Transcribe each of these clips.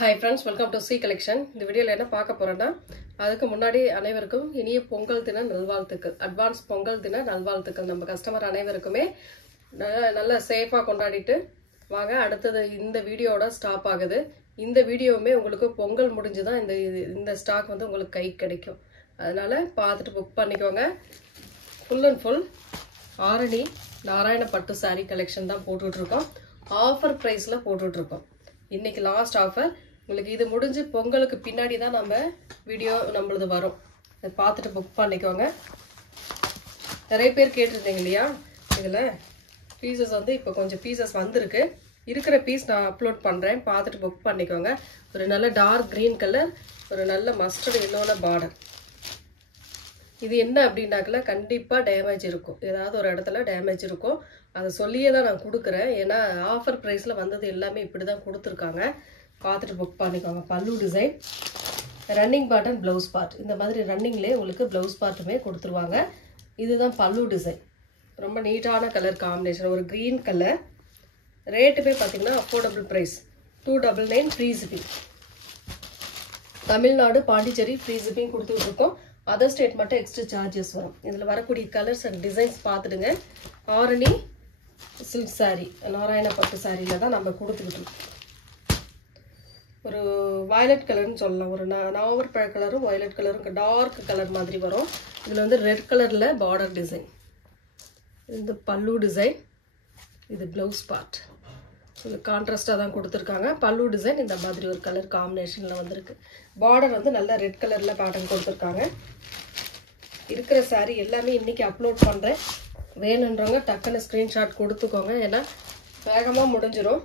Hi friends, welcome to C Collection. இந்த வீடியோல என்ன பார்க்க போறேன்னா அதுக்கு முன்னாடி அனைவருக்கும் இனிய பொங்கல் தின நல்வாழ்த்துக்கள். அட்வான்ஸ் பொங்கல் தின நல்வாழ்த்துக்கள். நம்ம கஸ்டமர் அனைவருக்குமே நல்ல சேஃபா கொண்டாடிட்டு வாங்க. அடுத்து இந்த வீடியோட ஸ்டாப் ஆகுது. இந்த வீடியோவுமே உங்களுக்கு பொங்கல் முடிஞ்சு தான் இந்த ஸ்டாக் வந்து உங்களுக்கு கை கிடைக்கும். அதனால பார்த்துட்டு புக் பண்ணிக்கோங்க. Full and full Arani Narayana பட்டு saree கலெக்ஷன் தான் போட்டுட்டு இருக்கோம். ஆஃபர் பிரைஸ்ல போட்டுட்டு இருக்கோம். இன்னைக்கு லாஸ்ட் ஆஃபர். உங்களுக்கு இது முடிஞ்சு பொங்கலுக்கு பின்னாடி தான் நம்ம வீடியோ நம்மளது வரும். அதை பார்த்துட்டு புக் பண்ணிக்கோங்க. நிறைய பேர் கேட்டிருந்தீங்க இல்லையா, இதில் பீசஸ் வந்து இப்போ கொஞ்சம் பீசஸ் வந்திருக்கு. இருக்கிற பீஸ் நான் அப்லோட் பண்ணுறேன், பார்த்துட்டு புக் பண்ணிக்கோங்க. ஒரு நல்ல டார்க் க்ரீன் கலர், ஒரு நல்ல மஸ்டர்ட் எல்லோல பார்டர். இது என்ன அப்படின்னாக்கல கண்டிப்பாக டேமேஜ் இருக்கும், ஏதாவது ஒரு இடத்துல டேமேஜ் இருக்கும். அதை சொல்லியே தான் நான் கொடுக்குறேன். ஏன்னா ஆஃபர் ப்ரைஸில் வந்தது எல்லாமே இப்படி தான் கொடுத்துருக்காங்க. பார்த்துட்டு புக் பண்ணிக்கோங்க. பல்லு design, running part and blouse part. இந்த மாதிரி ரன்னிங்லேயே உங்களுக்கு ப்ளவுஸ் பார்ட்டுமே கொடுத்துருவாங்க. இதுதான் பல்லு டிசைன். ரொம்ப நீட்டான கலர் காம்பினேஷன், ஒரு க்ரீன் கலர். ரேட்டுமே பார்த்தீங்கன்னா affordable price, 299 free shipping. Tamil Nadu Pondicherry free shipping கொடுத்துட்ருக்கோம். அதர் ஸ்டேட் மட்டும் எக்ஸ்ட்ரா சார்ஜஸ் வரும். இதில் வரக்கூடிய கலர்ஸ் அண்ட் டிசைன்ஸ் பார்த்துடுங்க. ஆரணி சில்க் சாரீ, நாராயண பட்டு சாரியில் தான் நம்ம கொடுத்துக்கிட்டு இருக்கோம். ஒரு வயலட் கலர்னு சொல்லலாம். ஒரு நாவல் பழ கலரும் வயலட் கலரும் டார்க் கலர் மாதிரி வரும். இதில் வந்து ரெட் கலரில் பார்டர் டிசைன். இது பல்லு டிசைன், இது ப்ளவுஸ் பார்ட். இது கான்ட்ராஸ்டாக தான் கொடுத்துருக்காங்க. பல்லு டிசைன் இந்த மாதிரி ஒரு கலர் காம்பினேஷனில் வந்திருக்கு. பார்டர் வந்து நல்லா ரெட் கலரில் பேட்டர்ன் கொடுத்துருக்காங்க. இருக்கிற சாரீ எல்லாமே இன்றைக்கி அப்லோட் பண்ணுறேன். வேணுன்றவங்க டக்குன்னு ஸ்க்ரீன்ஷாட் கொடுத்துக்கோங்க. ஏன்னா வேகமாக முடிஞ்சிடும்.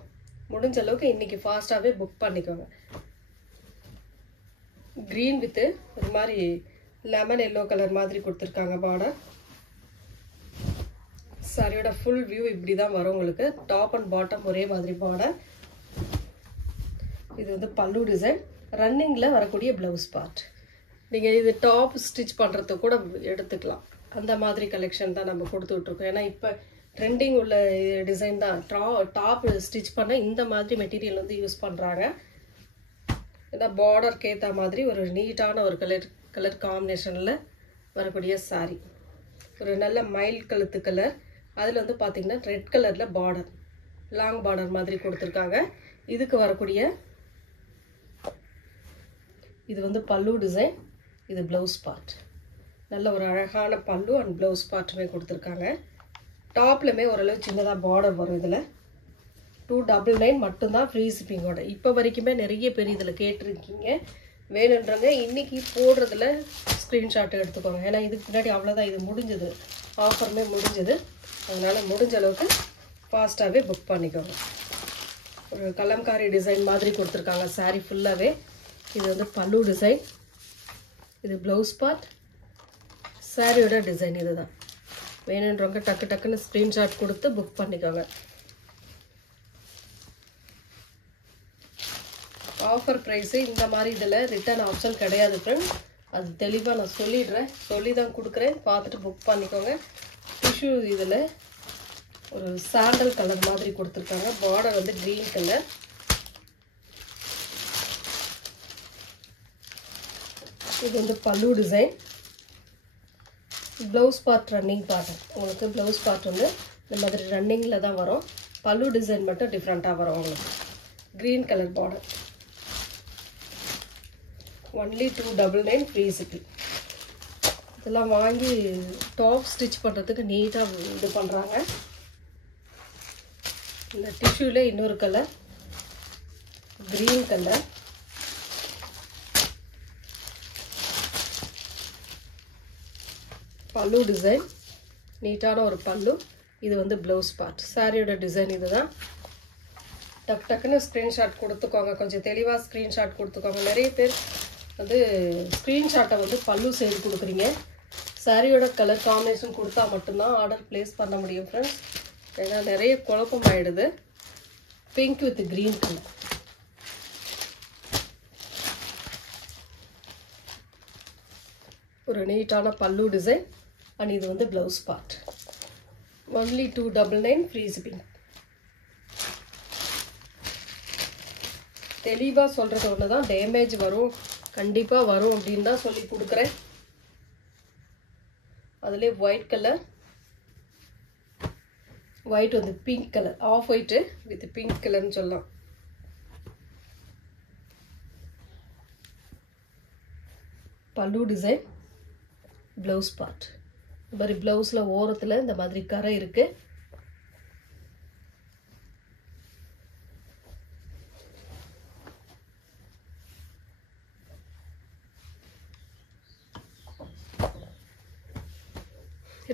முடிஞ்ச அளவுக்கு இன்றைக்கி ஃபாஸ்ட்டாகவே புக் பண்ணிக்கோங்க. க்ரீன் வித்து ஒரு மாதிரி லெமன் எல்லோ கலர் மாதிரி கொடுத்துருக்காங்க பார்டர். சாரியோட ஃபுல் வியூ இப்படி தான் வரும் உங்களுக்கு. டாப் அண்ட் பாட்டம் ஒரே மாதிரி பார்டர். இது வந்து பல்லு டிசைன், ரன்னிங்கில் வரக்கூடிய ப்ளவுஸ் பார்ட். நீங்கள் இது டாப் ஸ்டிச் பண்ணுறதுக்கு கூட எடுத்துக்கலாம். அந்த மாதிரி கலெக்ஷன் தான் நம்ம கொடுத்துட்ருக்கோம். ஏன்னா இப்போ ட்ரெண்டிங் உள்ள டிசைன் தான். டாப் ஸ்டிச் பண்ண இந்த மாதிரி மெட்டீரியல் வந்து யூஸ் பண்ணுறாங்க. ஏன்னா பார்டருக்கு ஏற்ற மாதிரி ஒரு நீட்டான ஒரு கலர் காம்பினேஷனில் வரக்கூடிய சாரீ. ஒரு நல்ல மைல்ட் கழுத்து கலர். அதில் வந்து பார்த்திங்கன்னா ரெட் கலரில் பார்டர், லாங் பார்டர் மாதிரி கொடுத்துருக்காங்க. இதுக்கு வரக்கூடிய இது வந்து பல்லு டிசைன், இது ப்ளவுஸ் பார்ட். நல்ல ஒரு அழகான பல்லு அண்ட் ப்ளவுஸ் பார்ட்டுமே கொடுத்துருக்காங்க. டாப்லையுமே ஓரளவு சின்னதாக பார்டர் வரும். இதில் 299 மட்டும்தான் ஃப்ரீ ஷிப்பிங்கோட. இப்போ வரைக்குமே நிறைய பேர் இதில் கேட்டிருக்கீங்க. வேணுன்றவங்க இன்றைக்கி போடுறதுல ஸ்க்ரீன்ஷாட் எடுத்துக்கோங்க. ஏன்னா இதுக்கு முன்னாடி அவ்வளோதான், இது முடிஞ்சது, ஆஃபருமே முடிஞ்சது. அதனால் முடிஞ்ச அளவுக்கு ஃபாஸ்ட்டாகவே புக் பண்ணிக்கோங்க. ஒரு கலம்காரி டிசைன் மாதிரி கொடுத்துருக்காங்க சாரீ ஃபுல்லாகவே. இது வந்து பல்லு டிசைன், இது ப்ளவுஸ் பார்ட், சாரியோட டிசைன் இது தான். வேணுன்றவங்க டக்கு டக்குன்னு ஸ்க்ரீன்ஷாட் கொடுத்து புக் பண்ணிக்கோங்க. ஆஃபர் ப்ரைஸு இந்த மாதிரி இதில் ரிட்டர்ன் ஆப்ஷன் கிடையாது ஃப்ரெண்ட்ஸ். அது தெளிவாக நான் சொல்லிடுறேன், சொல்லி தான் கொடுக்குறேன். பார்த்துட்டு புக் பண்ணிக்கோங்க. டிஷ்யூ இதில் ஒரு சாண்டல் கலர் மாதிரி கொடுத்துருக்காங்க. பார்டர் வந்து க்ரீன் கலர். இது வந்து பல்லு design, blouse part running part. உங்களுக்கு ப்ளவுஸ் பார்ட் வந்து இந்த மாதிரி ரன்னிங்கில் தான் வரும். பல்லு டிசைன் மட்டும் டிஃப்ரெண்ட்டாக வரும் உங்களுக்கு. Green colour border. Only 299 free shipping. இதெல்லாம் வாங்கி டாப் ஸ்டிச் பண்ணுறதுக்கு நீட்டாக இது பண்ணுறாங்க. இந்த டிஷ்யூவில் இன்னொரு கலர் க்ரீன் கலர். பல்லு டிசைன், நீட்டான ஒரு பல்லு. இது வந்து ப்ளவுஸ் பார்ட். சாரியோட டிசைன் இது தான். டக் டக்குன்னு ஸ்க்ரீன்ஷாட் கொடுத்துக்கோங்க. கொஞ்சம் தெளிவாக ஸ்க்ரீன்ஷாட் கொடுத்துக்கோங்க. நிறைய பேர் வந்து ஸ்க்ரீன்ஷாட்டை வந்து பல்லு செய்து கொடுக்குறீங்க. சாரியோட கலர் காம்பினேஷன் கொடுத்தா மட்டும்தான் ஆர்டர் ப்ளேஸ் பண்ண முடியும் ஃப்ரெண்ட்ஸ். ஏன்னா நிறைய குழப்பம் ஆகிடுது. Pink with green colour. ஒரு நீட்டான பல்லு டிசைன் அண்ட் இது வந்து blouse part. Only 299 free shipping. தெளிவாக சொல்கிறது ஒன்று தான், டேமேஜ் வரும் கண்டிப்பாக வரும் அப்படின்னு தான் சொல்லி கொடுக்குறேன். அதுலேயே ஒயிட் கலர், ஒயிட் வந்து pink colour, off white with pink கலர்னு சொல்லலாம். பல்லு டிசைன், ப்ளவுஸ் பார்ட். இந்த மாதிரி ப்ளவுஸில் ஓரத்தில் இந்த மாதிரி கரை இருக்குது.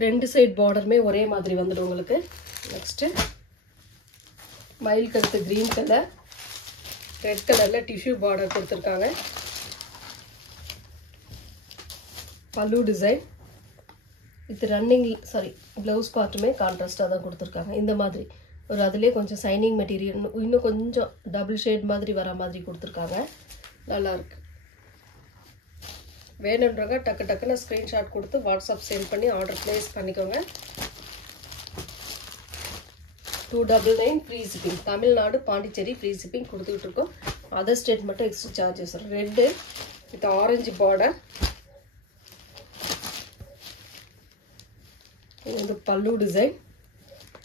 ரெண்டு சைடு பார்டருமே ஒரே மாதிரி வந்துடும் உங்களுக்கு. நெக்ஸ்ட்டு மயில் கருத்து க்ரீன் கலர், ரெட் கலரில் டிஷ்யூ பார்டர் கொடுத்துருக்காங்க. பல்லு டிசைன் வித் ரன்னிங் ப்ளவுஸ் பார்ட்டுமே கான்ட்ராஸ்டாக தான் கொடுத்துருக்காங்க. இந்த மாதிரி ஒரு அதுலேயே கொஞ்சம் சைனிங் மெட்டீரியல் இன்னும் கொஞ்சம் டபுள் ஷேட் மாதிரி வர மாதிரி கொடுத்துருக்காங்க. நல்லாயிருக்கு. வேணுன்றவங்க டக்கு டக்குன்னு ஸ்க்ரீன்ஷாட் கொடுத்து வாட்ஸ்அப் சென்ட் பண்ணி ஆர்டர் ப்ளேஸ் பண்ணிக்கோங்க. 299 free shipping. Tamil Nadu Pondicherry free shipping கொடுத்துக்கிட்டு இருக்கோம். அதர் ஸ்டேட் மட்டும் extra charges. Red with orange border. இது வந்து பல்லு டிசைன்,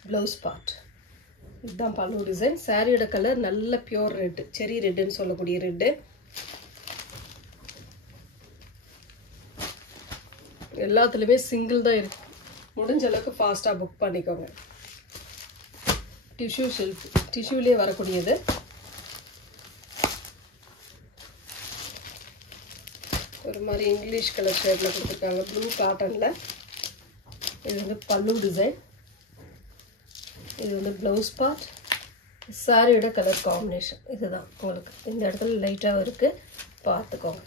ப்ளவுஸ் பார்ட். இதுதான் பல்லு டிசைன். சாரியோட கலர் நல்ல பியூர் ரெட்டு, செரி ரெட்டுன்னு சொல்லக்கூடிய ரெட்டு. எல்லாத்துலேயுமே சிங்கிள் தான் இருக்கு. முடிஞ்ச அளவுக்கு ஃபாஸ்ட்டாக புக் பண்ணிக்கோங்க. டிஷ்யூ ஷெல்ஃப், டிஷ்யூலேயே வரக்கூடியது. ஒரு மாதிரி இங்கிலீஷ் கலர் ஷேடில் கொடுத்துருக்காங்க, ப்ளூ காட்டனில். இது வந்து பல்லு டிசைன், இது வந்து ப்ளவுஸ் பார்ட். சாரியோட கலர் காம்பினேஷன் இதுதான் உங்களுக்கு. இந்த இடத்துல லைட்டாக இருக்குது, பார்த்துக்கோங்க.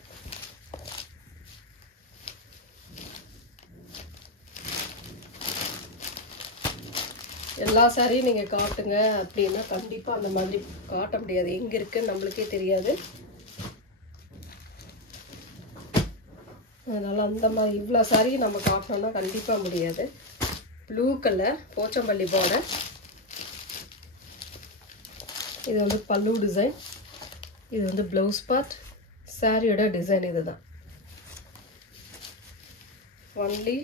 எல்லா சாரியும் நீங்கள் காட்டுங்க அப்படின்னா கண்டிப்பாக அந்த மாதிரி காட்ட முடியாது. எங்கே இருக்குன்னு நம்மளுக்கே தெரியாது. அதனால் அந்த மாதிரி இவ்வளோ சாரியும் நம்ம காட்டணும்னா கண்டிப்பாக முடியாது. Blue colour Pochampalli border. இது வந்து பல்லு டிசைன், இது வந்து ப்ளவுஸ் பார்ட். சாரியோட டிசைன் இதுதான். ஒன்லி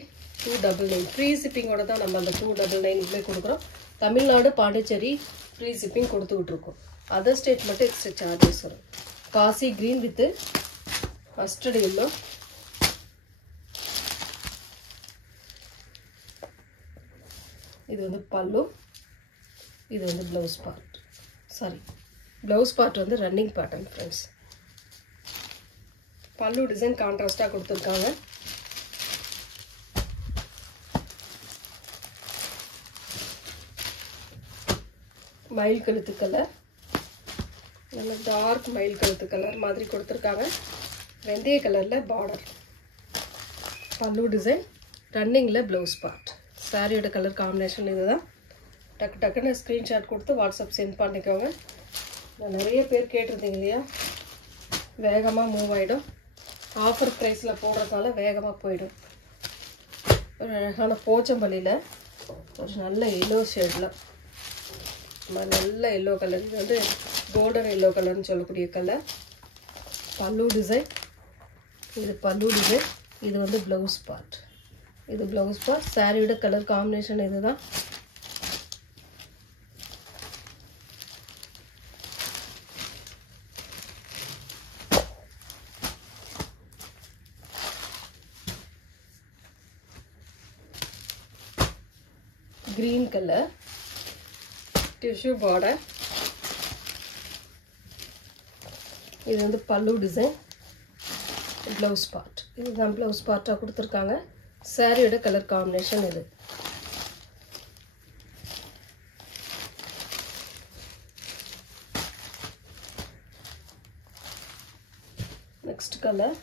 299 ஃப்ரீ ஷிப்பிங்கோட தான் நம்ம அந்த 299 கொடுக்குறோம். தமிழ்நாடு பாண்டிச்சேரி ஃப்ரீ ஷிப்பிங் கொடுத்துக்கிட்டுருக்கோம். அதர் ஸ்டேட் மட்டும் எக்ஸ்ட்ரா சார்ஜஸ் வரும். Kashi green with mustard yellow. இது வந்து பல்லு, இது வந்து ப்ளவுஸ் பார்ட். ப்ளவுஸ் பார்ட் வந்து ரன்னிங் பேட்டர்ன் ஃப்ரெண்ட்ஸ். பல்லு டிசைன் கான்ட்ராஸ்டாக கொடுத்துருக்காங்க. மயில் கழுத்து கலர், நல்ல டார்க் மயில் கழுத்து கலர் மாதிரி கொடுத்துருக்காங்க. வெந்தய கலரில் பார்டர். பல்லு டிசைன், ரன்னிங்கில் ப்ளவுஸ் பார்ட். சாரியோட கலர் காம்பினேஷன் இதுதான். டக்கு டக்குன்னு ஸ்க்ரீன்ஷாட் கொடுத்து வாட்ஸ்அப் சென்ட் பண்ணிக்கோங்க. நிறைய பேர் கேட்டிருந்தீங்க இல்லையா, வேகமாக மூவ் ஆகிடும். ஆஃபர் ப்ரைஸில் போடுறதுனால வேகமாக போயிடும். ஒரு அழகான போச்சம்பள்ளியில் ஒரு நல்ல எல்லோ ஷேடில், நல்ல எல்லோ கலர். இது வந்து கோல்டன் எல்லோ கலர்னு சொல்லக்கூடிய கலர். பல்லு டிசைன், இது பல்லு டிசைன், இது வந்து ப்ளவுஸ் பார்ட். இது ப்ளவுஸ் பார்ட். சாரியோட கலர் காம்பினேஷன் இதுதான். Green colour tissue border. இது வந்து பல்லு டிசைன், ப்ளவுஸ் பார்ட். இதுதான் ப்ளவுஸ் பார்ட்டாக கொடுத்துருக்காங்க. சாரியோட கலர் காம்பினேஷன் இது. நெக்ஸ்ட் கலர்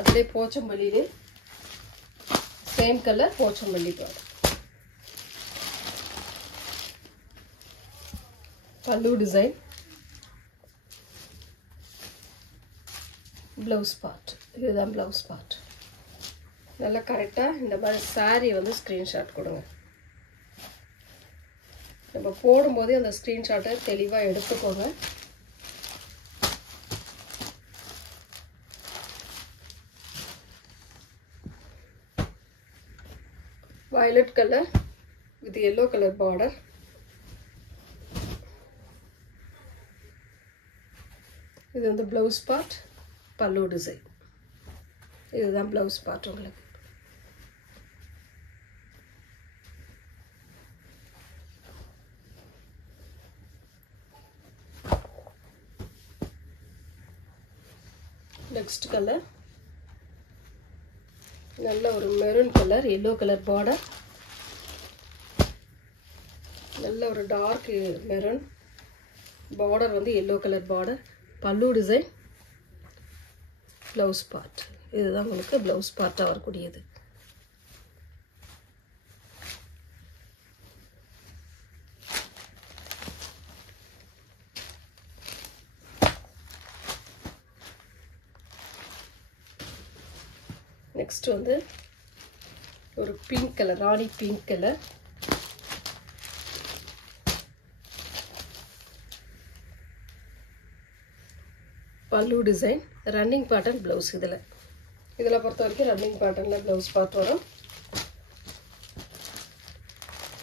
அதிலே போச்சம்பள்ளியிலே சேம் கலர் போச்சம்பள்ளி பார்டர். பல்லு டிசைன், ப்ளவுஸ் பார்ட். இதுதான் ப்ளவுஸ் பார்ட். நல்லா கரெக்டாக இந்த மாதிரி சாரீ வந்து ஸ்க்ரீன்ஷாட் கொடுங்க. நம்ம போடும்போதே அந்த ஸ்க்ரீன்ஷாட்டை தெளிவாக எடுத்துக்கோங்க. violet color with yellow color border. இது வந்து blouse part, pallu design. இதுதான் blouse part உங்களுக்கு. Next color நல்ல ஒரு maroon color, yellow color border. நல்ல ஒரு dark maroon border வந்து yellow color border. pallu design, blouse part. இதுதான் உங்களுக்கு blouse part வரக்கூடியது. Next வந்து ஒரு pink color, ராணி pink color. pallu design, running pattern blouse. இதல பொறுத்த வரைக்கும் running patternல blouse part வரும்.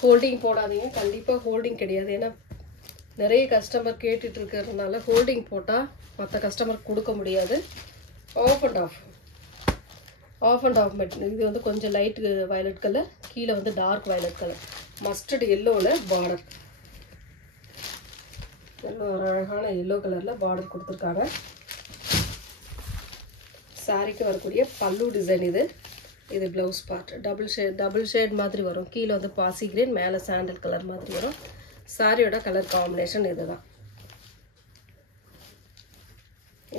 ஹோல்டிங் போடாதீங்க, கண்டிப்பா ஹோல்டிங் கிடையாது. ஏன்னா நிறைய கஸ்டமர் கேட்டிட்டு இருக்கறதுனால ஹோல்டிங் போட்டா மத்த கஸ்டமர் கொடுக்க முடியாது. Half and half material. இது வந்து கொஞ்சம் லைட் violet கலர், கீழ வந்து டார்க் violet கலர், மஸ்டர்ட் yellowல border. நல்ல அழகான yellow கலர்ல border கொடுத்திருக்காங்க. சாரிக்கு வரக்கூடிய pallu design இது. இது blouse part. டபுள் ஷேட் மாதிரி வரும். கீழ வந்து பாசி கிரீன், மேல சாண்டல் கலர் மாதிரி வரும். சாரியோட கலர் காம்பினேஷன் இதுதான்.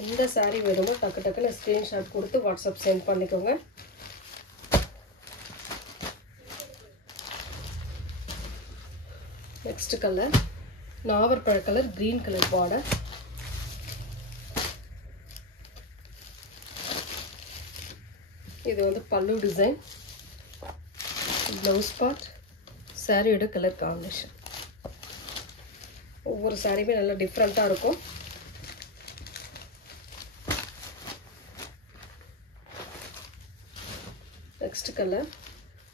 இந்த சாரி வேணுமோ டக்கு டக்குன்னு ஸ்கிரீன்ஷாட் கொடுத்து வாட்ஸ்அப் சென்ட் பண்ணிக்கோங்க. நெக்ஸ்ட் கலர் நாவற்பழ கலர், கிரீன் கலர் பார்டர். இது வந்து pallu design, blouse part, சாரியோட கலர் காம்பினேஷன். ஒவ்வொரு சாரியுமே நல்லா டிஃப்ரெண்டா இருக்கும். நெக்ஸ்ட் கலர்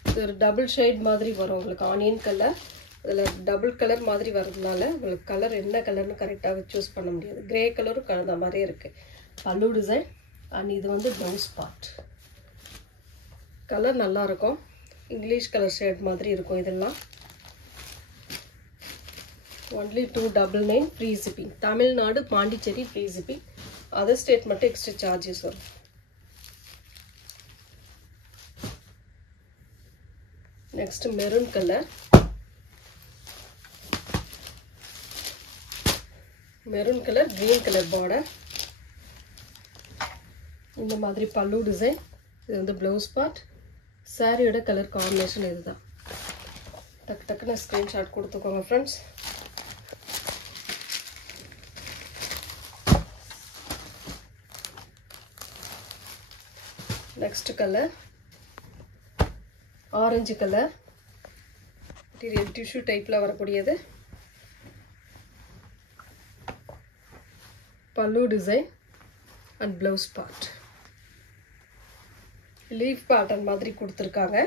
இது ஒரு டபுள் ஷேட் மாதிரி வரும் உங்களுக்கு. ஆனியன் கலர், இதுல டபுள் கலர் மாதிரி வரதுனால உங்களுக்கு கலர் என்ன கலர்னு கரெக்டாக சூஸ் பண்ண முடியாது. கிரே கலரும் கலந்த மாதிரி இருக்கு. pallu design and இது வந்து blouse part. கலர் நல்லா இருக்கும். இங்கிலீஷ் கலர் ஷேட் மாதிரி இருக்கும் இதெல்லாம். only 299 free shipping. Tamil Nadu, Pondicherry free shipping. Other state மட்டும் எக்ஸ்ட்ரா சார்ஜஸ் வரும். Next maroon colour. Maroon colour, green colour border. இந்த மாதிரி pallu design. இது வந்து blouse part. சாரியோட கலர் காம்பினேஷன் இதுதான். டக்கு டக்குன்னு ஸ்கிரீன்ஷாட் கொடுத்துக்கோங்க friends. Next colour orange colour, material tissue டைப்ல வரக்கூடியது. pallu design and blouse part. Leaf pattern மாதிரி கொடுத்திருக்காங்க.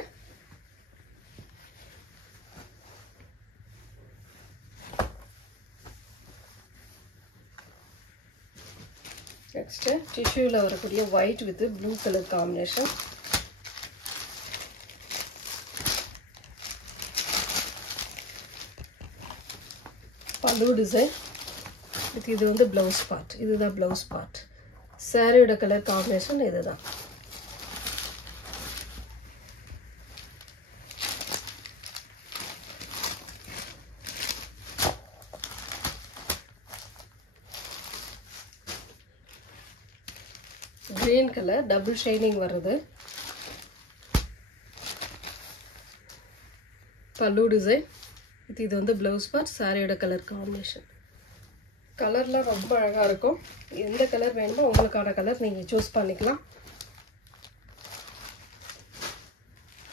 நெக்ஸ்ட் டிஷ்யூல வரக்கூடிய white with blue colour combination. pallu design. இது வந்து blouse part. இதுதான் blouse part. சாரியோட கலர் காம்பினேஷன் இதுதான். green color, double shining வருது. pallu design. இது வந்து blouse part, சாரியோட கலர் காம்பினேஷன். கலர்லாம் ரொம்ப அழகா இருக்கும். எந்த கலர் வேணுமோ உங்களுக்கான கலர் நீங்க சூஸ் பண்ணிக்கலாம்.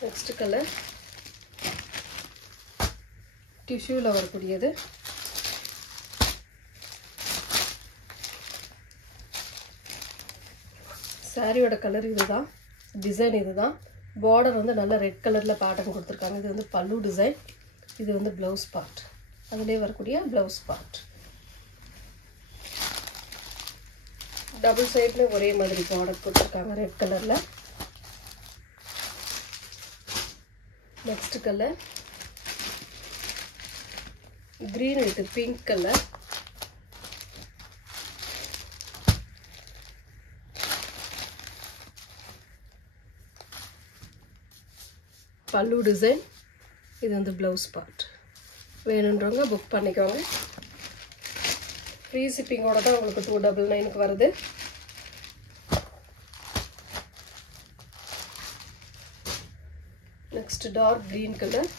நெக்ஸ்ட் கலர் டிஷ்யூல வரக்கூடியது. சாரியோட கலர் இதுதான், டிசைன் இதுதான். பார்டர் வந்து நல்ல ரெட் கலரில் பேட்டர்ன் கொடுத்துருக்காங்க. இது வந்து பல்லு டிசைன், இது வந்து ப்ளவுஸ் பார்ட், அதிலே வரக்கூடிய ப்ளவுஸ் பார்ட். டபுள் சைடில் ஒரே மாதிரி பார்டர் கொடுத்துருக்காங்க ரெட் கலரில். Next colour green with pink color. பல்லு டிசைன், இது வந்து ப்ளவுஸ் பார்ட். வேணுன்றவங்க புக் பண்ணிக்கோங்க. ஃப்ரீ ஷிப்பிங்கோட தான் உங்களுக்கு 299க்கு வருது. நெக்ஸ்ட் டார்க் க்ரீன் கலர்,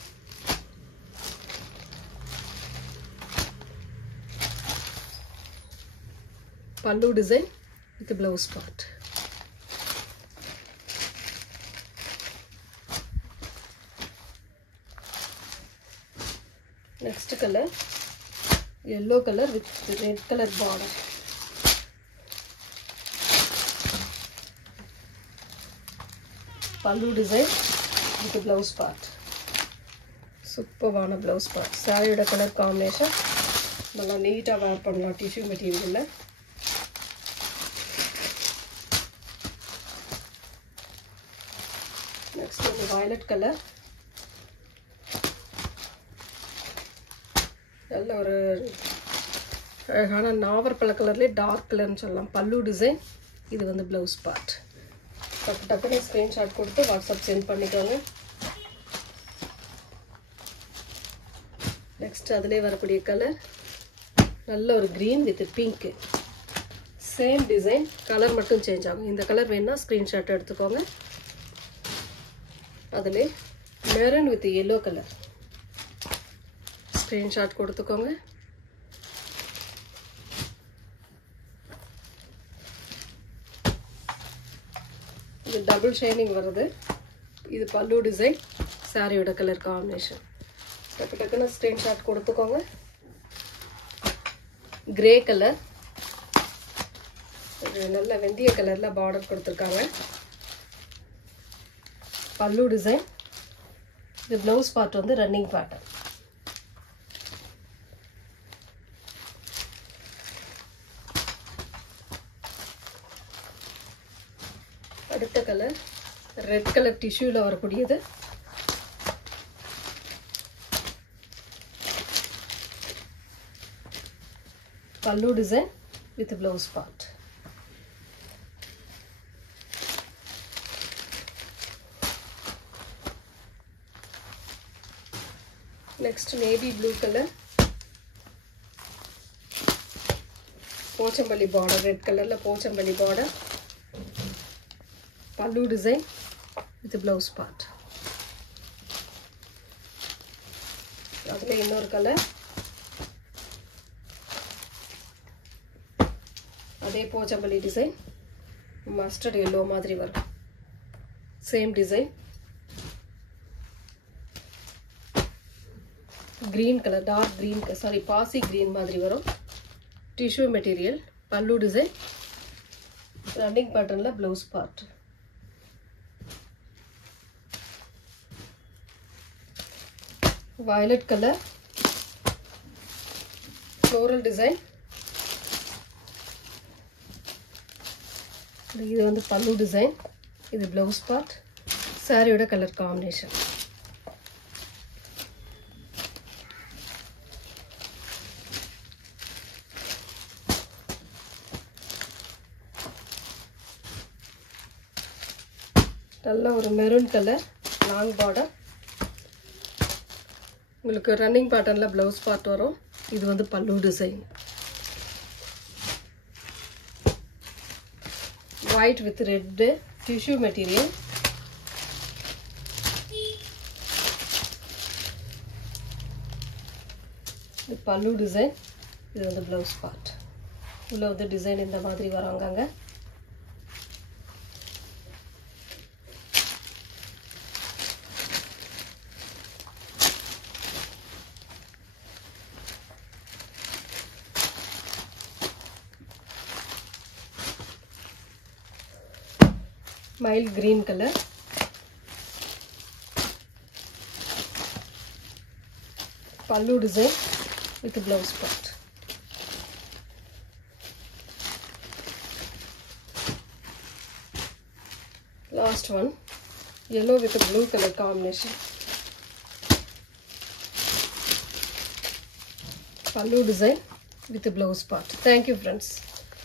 பல்லு design with blouse part. Next color yellow color with red color border. Pallu design with blouse part. Superb blouse part. Saree oda color combination nalla neat ah wear pannalam tissue material la. Next is the violet color. நல்ல ஒரு அழகான நாவற்பழ கலர்லேயே dark கலர்னு சொல்லலாம். பல்லு design, இது வந்து blouse part. டக்கு டக்குன்னு ஸ்க்ரீன்ஷாட் கொடுத்து வாட்ஸ்அப் சென்ட் பண்ணிக்கோங்க. நெக்ஸ்ட் அதிலே வரக்கூடிய கலர் நல்ல ஒரு green with pink. Same design, colour மட்டும் சேஞ்ச் ஆகும். இந்த கலர் வேணுன்னா ஸ்க்ரீன்ஷாட் எடுத்துக்கோங்க. அதிலே maroon with yellow colour screenshot கொடுத்துக்கோங்க. இது டபுள் ஷைனிங் வருது. இது பல்லு டிசைன், சாரியோட கலர் காம்பினேஷன். டக்கு டக்குன்னு ஸ்க்ரீன்ஷாட் கொடுத்துக்கோங்க. கிரே கலர், நல்ல வெந்தய கலரில் பார்டர் கொடுத்துருக்காங்க. பல்லு டிசைன், இது ப்ளவுஸ் பார்ட் வந்து ரன்னிங் பேட்டர்ன். அடுத்த கலர் ரெட் கலர் டிஷ்யூல வரக்கூடியது. பல்லு design with blouse part. Next navy blue color, Pochampalli border, red color la Pochampalli border. Pallu design with the blouse part. அதிலே இன்னொரு கலர், அதே போச்சம்பள்ளி டிசைன், மஸ்டர்ட் yellow மாதிரி வரும். Same design, green color, dark green, sorry பாசி green மாதிரி வரும். tissue material, பல்லு design, running பேட்டர்ன்ல blouse part. violet color, floral design. இது வந்து பல்லு டிசைன், இது ப்ளவுஸ் பார்ட், சாரியோட கலர் காம்பினேஷன். நல்ல ஒரு மெரூன் கலர், லாங் பார்டர். உங்களுக்கு ரன்னிங் பேட்டர்னில் ப்ளவுஸ் பார்ட் வரும். இது வந்து பல்லு design. White with red tissue material. இது பல்லு டிசைன், இது வந்து ப்ளவுஸ் பார்ட். உள்ள வந்து டிசைன் இந்த மாதிரி வராங்க. Mild green colour, pallu design with blouse part. Last one, yellow with a blue color combination. Pallu design with the blouse part. Thank you friends.